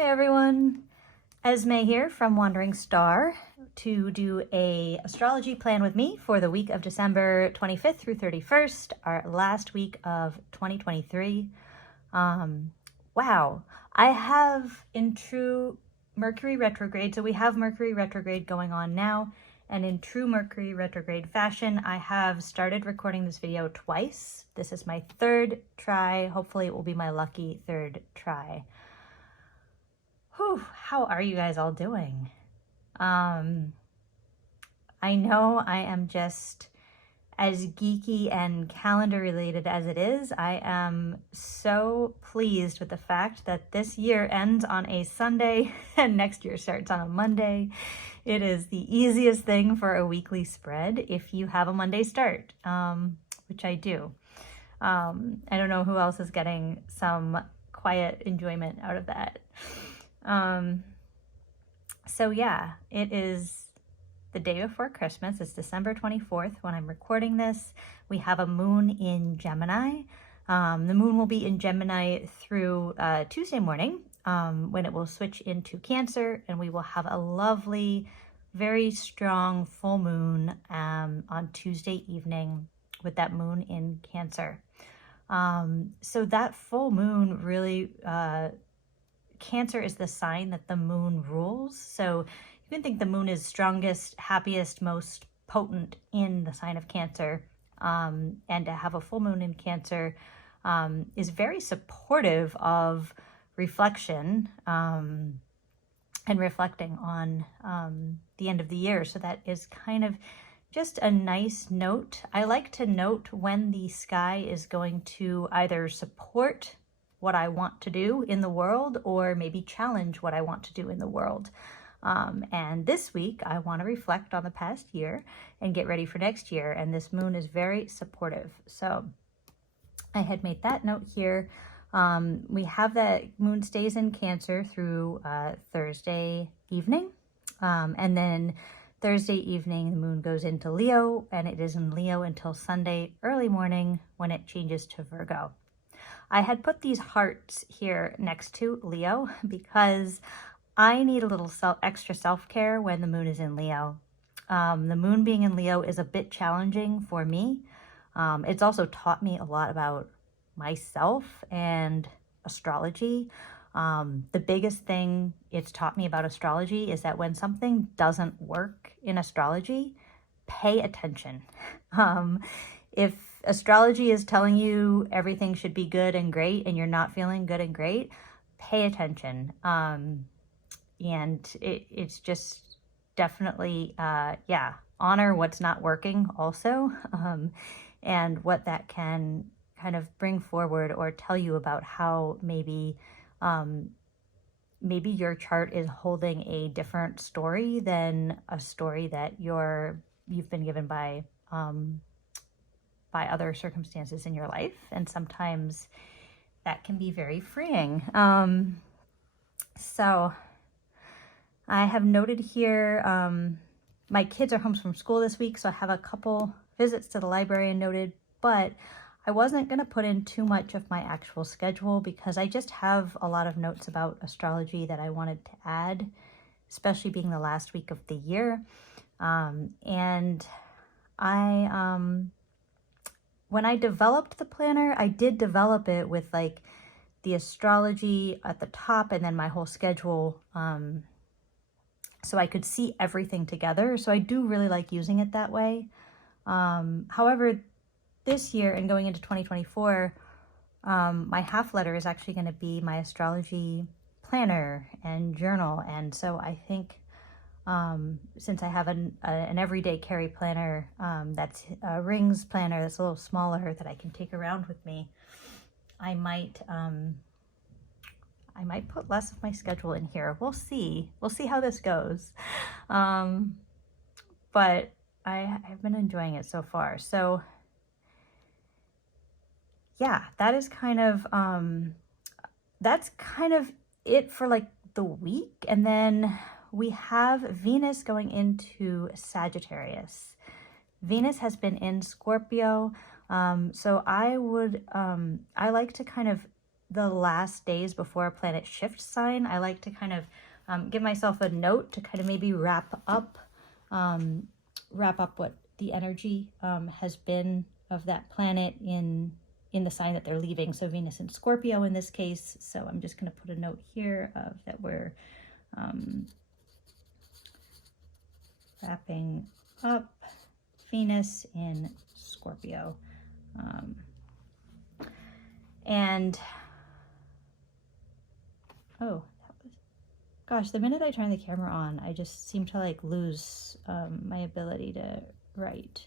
Hi everyone, Esme here from Wandering Star to do a astrology plan with me for the week of December 25th through 31st, our last week of 2023. Wow, I have in true Mercury retrograde, so we have Mercury retrograde going on now, and in true Mercury retrograde fashion, I have started recording this video twice. This is my third try. Hopefully it will be my lucky third try. Whew, how are you guys all doing? I know I am just as geeky and calendar related as it is. I am so pleased with the fact that this year ends on a Sunday and next year starts on a Monday. It is the easiest thing for a weekly spread if you have a Monday start, which I do. I don't know who else is getting some quiet enjoyment out of that. So yeah, it is the day before Christmas. It's December 24th when I'm recording this. We have a moon in Gemini. The moon will be in Gemini through Tuesday morning when it will switch into Cancer, and we will have a lovely, very strong full moon on Tuesday evening with that moon in Cancer. So that full moon really Cancer is the sign that the moon rules. So you can think the moon is strongest, happiest, most potent in the sign of Cancer. And to have a full moon in Cancer is very supportive of reflection and reflecting on the end of the year. So that is kind of just a nice note. I like to note when the sky is going to either support what I want to do in the world or maybe challenge what I want to do in the world. And this week I want to reflect on the past year and get ready for next year, and this moon is very supportive. So I had made that note here. We have that moon stays in Cancer through Thursday evening, and then Thursday evening the moon goes into Leo, and it is in Leo until Sunday early morning when it changes to Virgo. I had put these hearts here next to Leo because I need a little extra self-care when the moon is in Leo. The moon being in Leo is a bit challenging for me. It's also taught me a lot about myself and astrology. The biggest thing it's taught me about astrology is that when something doesn't work in astrology, pay attention. If astrology is telling you everything should be good and great and you're not feeling good and great, pay attention. And it's just definitely, honor what's not working also, and what that can kind of bring forward or tell you about how maybe your chart is holding a different story than a story that you've been given by other circumstances in your life. And sometimes that can be very freeing. So I have noted here, my kids are home from school this week, so I have a couple visits to the library noted, but I wasn't going to put in too much of my actual schedule because I just have a lot of notes about astrology that I wanted to add, especially being the last week of the year. And when I developed the planner, I did develop it with like the astrology at the top and then my whole schedule, so I could see everything together. So I do really like using it that way. However, this year and going into 2024, my half letter is actually going to be my astrology planner and journal. And so I think since I have an everyday carry planner, that's a rings planner that's a little smaller that I can take around with me, I might put less of my schedule in here. We'll see how this goes. But I've been enjoying it so far. So yeah, that is kind of it for like the week. And then we have Venus going into Sagittarius. Venus has been in Scorpio, so I like to kind of the last days before a planet shifts sign, I like to kind of give myself a note to kind of maybe wrap up what the energy has been of that planet in the sign that they're leaving. So Venus in Scorpio in this case. So I'm just going to put a note here of that we're wrapping up Venus in Scorpio. And oh, gosh, the minute I turn the camera on, I just seem to like lose my ability to write.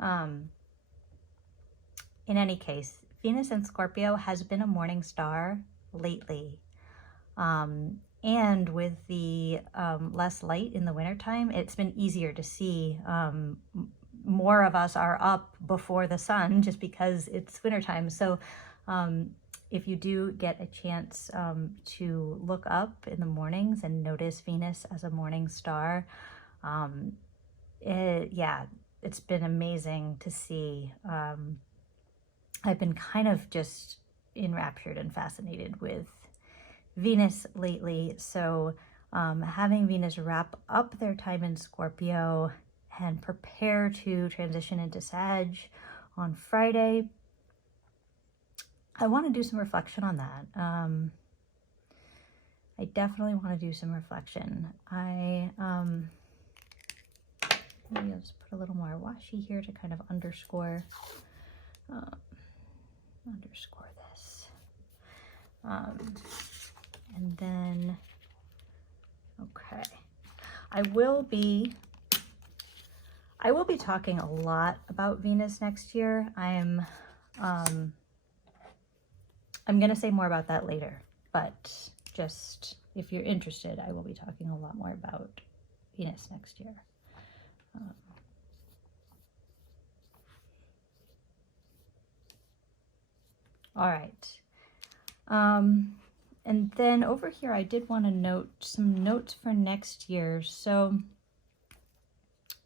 In any case, Venus in Scorpio has been a morning star lately. And with the less light in the wintertime, it's been easier to see. More of us are up before the sun just because it's wintertime. So if you do get a chance to look up in the mornings and notice Venus as a morning star, it's been amazing to see. I've been kind of just enraptured and fascinated with Venus lately. So having Venus wrap up their time in Scorpio and prepare to transition into Sag on Friday, I want to do some reflection on that. I definitely want to do some reflection. Maybe I'll just put a little more washi here to kind of underscore this. And then, okay, I will be talking a lot about Venus next year. I'm going to say more about that later, but just if you're interested, I will be talking a lot more about Venus next year. All right. And then over here, I did want to note some notes for next year. So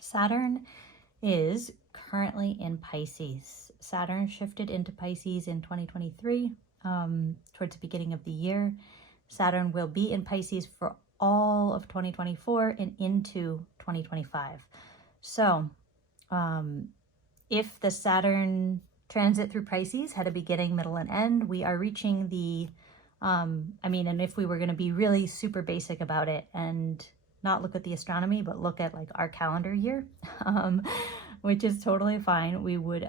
Saturn is currently in Pisces. Saturn shifted into Pisces in 2023, towards the beginning of the year. Saturn will be in Pisces for all of 2024 and into 2025. So if the Saturn transit through Pisces had a beginning, middle, and end, we are reaching the, and if we were going to be really super basic about it and not look at the astronomy, but look at like our calendar year, which is totally fine, we would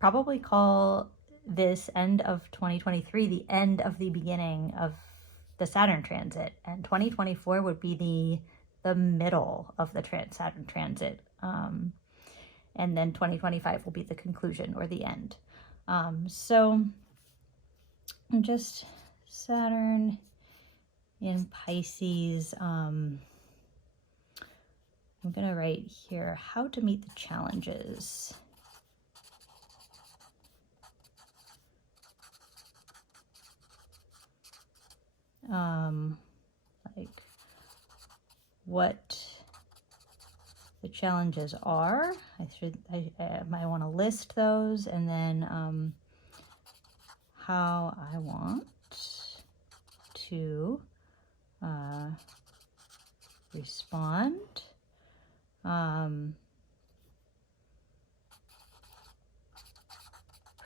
probably call this end of 2023 the end of the beginning of the Saturn transit, and 2024 would be the middle of the Saturn transit. And then 2025 will be the conclusion or the end. So just Saturn in Pisces. I'm going to write here how to meet the challenges. Like what the challenges are. I might want to list those, and then how I want to respond.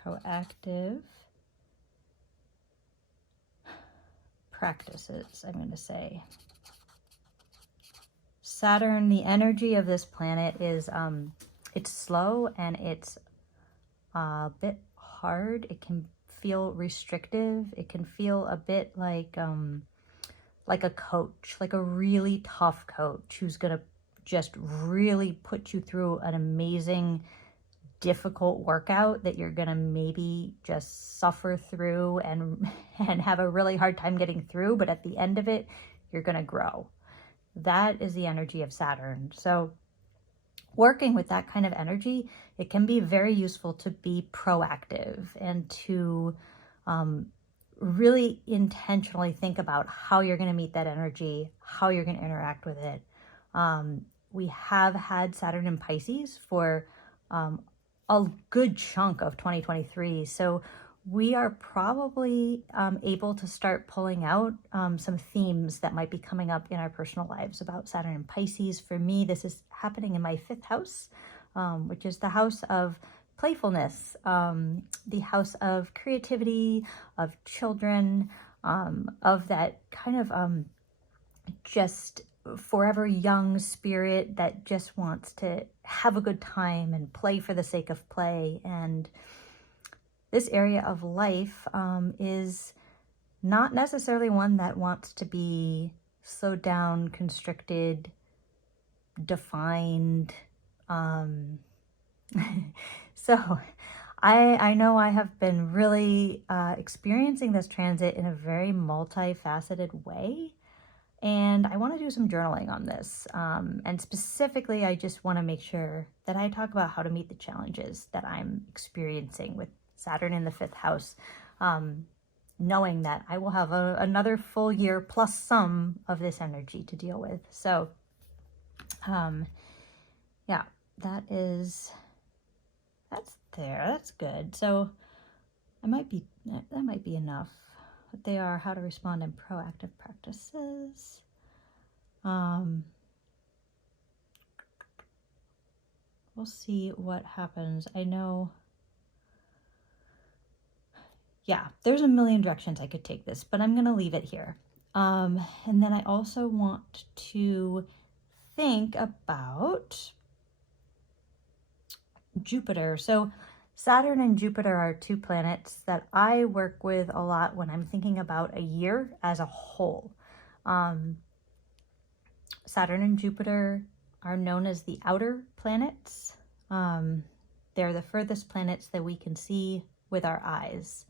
Proactive practices, I'm going to say. Saturn, the energy of this planet is, it's slow and it's a bit hard. It can feel restrictive. It can feel a bit like a coach, like a really tough coach who's going to just really put you through an amazing, difficult workout that you're going to maybe just suffer through and have a really hard time getting through. But at the end of it, you're going to grow. That is the energy of Saturn. So working with that kind of energy, it can be very useful to be proactive and to really intentionally think about how you're going to meet that energy, how you're going to interact with it. We have had Saturn in Pisces for a good chunk of 2023. So we are probably able to start pulling out some themes that might be coming up in our personal lives about Saturn and Pisces. For me, this is happening in my 5th house, which is the house of playfulness, the house of creativity, of children, of that kind of just forever young spirit that just wants to have a good time and play for the sake of play. And this area of life is not necessarily one that wants to be slowed down, constricted, defined. So I know I have been really experiencing this transit in a very multifaceted way. And I want to do some journaling on this. And specifically, I just want to make sure that I talk about how to meet the challenges that I'm experiencing with Saturn in the 5th house, knowing that I will have another full year plus some of this energy to deal with. So, yeah, that's there. That's good. So that might be enough. But they are how to respond in proactive practices. We'll see what happens. I know, yeah, there's a million directions I could take this, but I'm going to leave it here. And then I also want to think about Jupiter. So Saturn and Jupiter are 2 planets that I work with a lot when I'm thinking about a year as a whole. Saturn and Jupiter are known as the outer planets. They're the furthest planets that we can see with our eyes.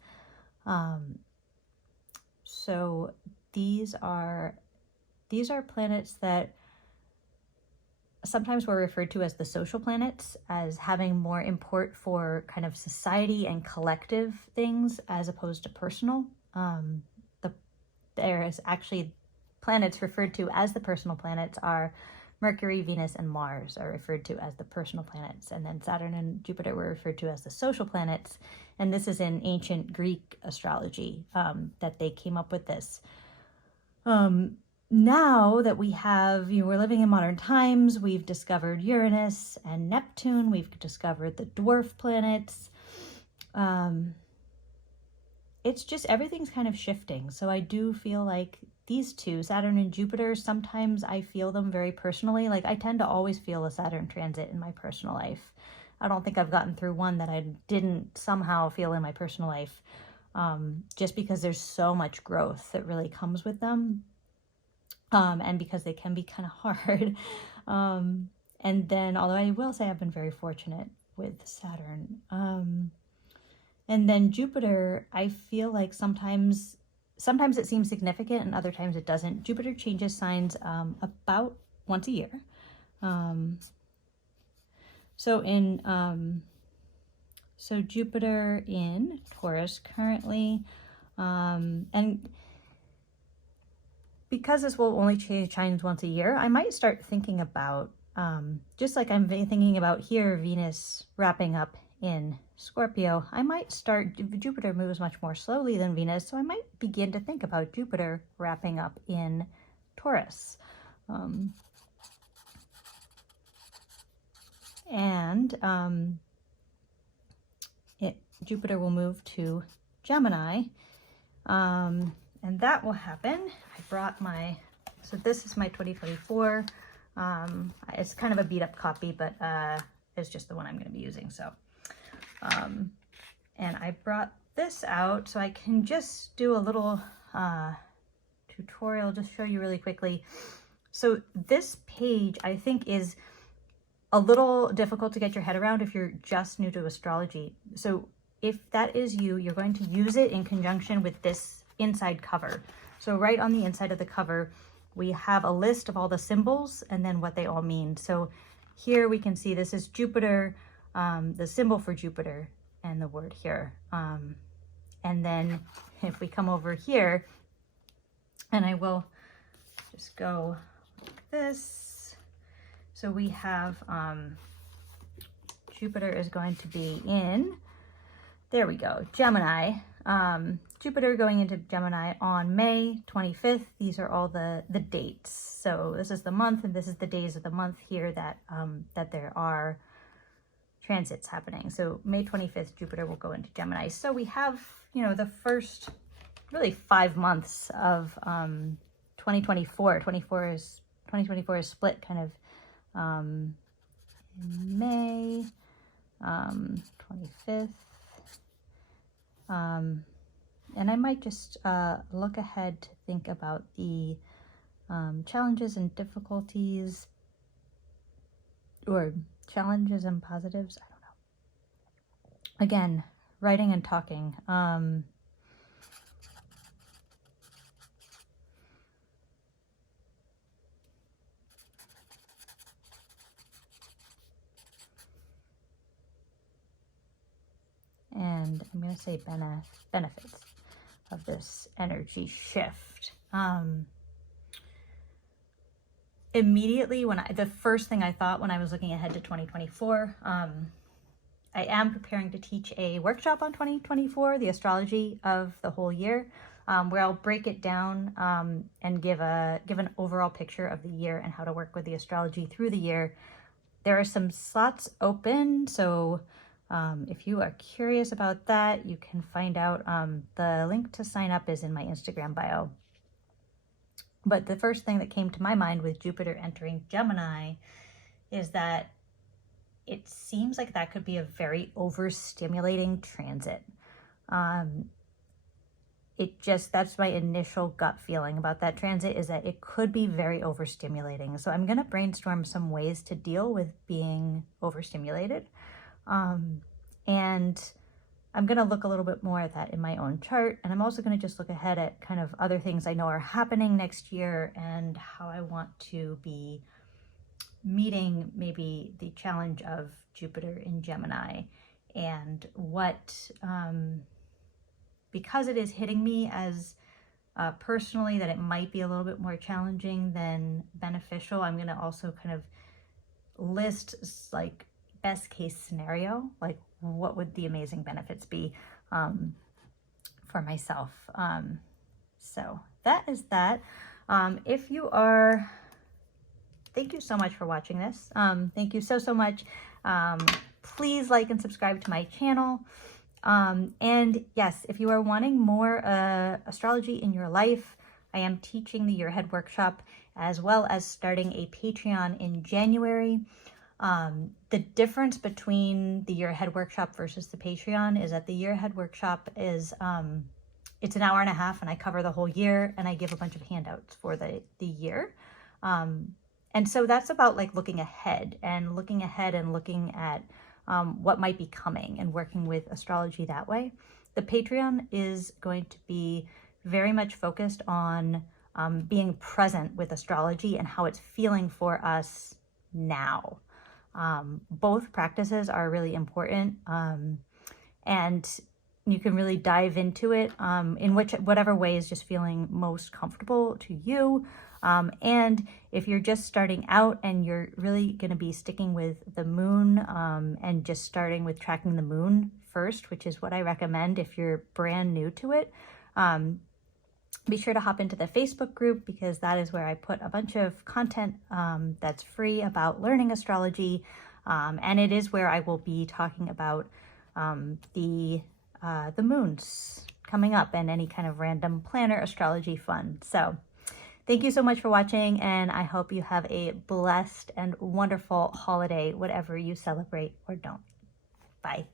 So these are planets that sometimes we're referred to as the social planets, as having more import for kind of society and collective things as opposed to personal. There is actually planets referred to as the personal planets are Mercury, Venus, and Mars are referred to as the personal planets. And then Saturn and Jupiter were referred to as the social planets. And this is in ancient Greek astrology that they came up with this. Now that we have, we're living in modern times, we've discovered Uranus and Neptune, we've discovered the dwarf planets. It's just everything's kind of shifting. So I do feel like these two, Saturn and Jupiter, sometimes I feel them very personally. Like I tend to always feel a Saturn transit in my personal life. I don't think I've gotten through one that I didn't somehow feel in my personal life, just because there's so much growth that really comes with them. And because they can be kind of hard. And then, although I will say I've been very fortunate with Saturn. And then Jupiter, I feel like sometimes it seems significant and other times it doesn't. Jupiter changes signs about once a year. So Jupiter in Taurus currently, and because this will only change signs once a year, I might start thinking about, just like I'm thinking about here, Venus wrapping up in Scorpio, I might start, Jupiter moves much more slowly than Venus, so I might begin to think about Jupiter wrapping up in Taurus. Jupiter will move to Gemini, and that will happen. I brought so this is my 2024. It's kind of a beat up copy, but it's just the one I'm going to be using. So, and I brought this out so I can just do a little tutorial, just show you really quickly. So this page, I think, is a little difficult to get your head around if you're just new to astrology. So if that is you, you're going to use it in conjunction with this inside cover. So right on the inside of the cover, we have a list of all the symbols and then what they all mean. So here we can see this is Jupiter, the symbol for Jupiter and the word here. And then if we come over here, and I will just go like this. So we have Jupiter is going to be in There we go. Gemini. Jupiter going into Gemini on May 25th. These are all the dates. So this is the month, and this is the days of the month here that that there are transits happening. So May 25th, Jupiter will go into Gemini. So we have, you know, the first really 5 months of 2024. 2024 is split kind of in May 25th. And I might just look ahead to think about the challenges and difficulties, or challenges and positives. I don't know. Again, writing and talking. And I'm going to say benefits of this energy shift. Immediately, the first thing I thought when I was looking ahead to 2024, I am preparing to teach a workshop on 2024, the astrology of the whole year, where I'll break it down and give an overall picture of the year and how to work with the astrology through the year. There are some slots open, so if you are curious about that, you can find out. The link to sign up is in my Instagram bio. But the first thing that came to my mind with Jupiter entering Gemini is that it seems like that could be a very overstimulating transit. That's my initial gut feeling about that transit, is that it could be very overstimulating. So I'm going to brainstorm some ways to deal with being overstimulated. And I'm going to look a little bit more at that in my own chart. And I'm also going to just look ahead at kind of other things I know are happening next year and how I want to be meeting maybe the challenge of Jupiter in Gemini, and what, because it is hitting me as personally, that it might be a little bit more challenging than beneficial. I'm going to also kind of list like best case scenario, like what would the amazing benefits be for myself. So that is that. If you are, thank you so much for watching this. Thank you so much. Please like and subscribe to my channel. And yes, if you are wanting more astrology in your life, I am teaching the Year Ahead workshop, as well as starting a Patreon in January. The difference between the Year Ahead workshop versus the Patreon is that the Year Ahead workshop is, it's an hour and a half, and I cover the whole year, and I give a bunch of handouts for the year. And so that's about like looking ahead and looking at what might be coming and working with astrology that way. The Patreon is going to be very much focused on being present with astrology and how it's feeling for us now. Both practices are really important, and you can really dive into it in whatever way is just feeling most comfortable to you. And if you're just starting out and you're really going to be sticking with the moon and just starting with tracking the moon first, which is what I recommend if you're brand new to it, be sure to hop into the Facebook group, because that is where I put a bunch of content that's free about learning astrology. And it is where I will be talking about the moons coming up and any kind of random planner astrology fun. So thank you so much for watching, and I hope you have a blessed and wonderful holiday, whatever you celebrate or don't. Bye.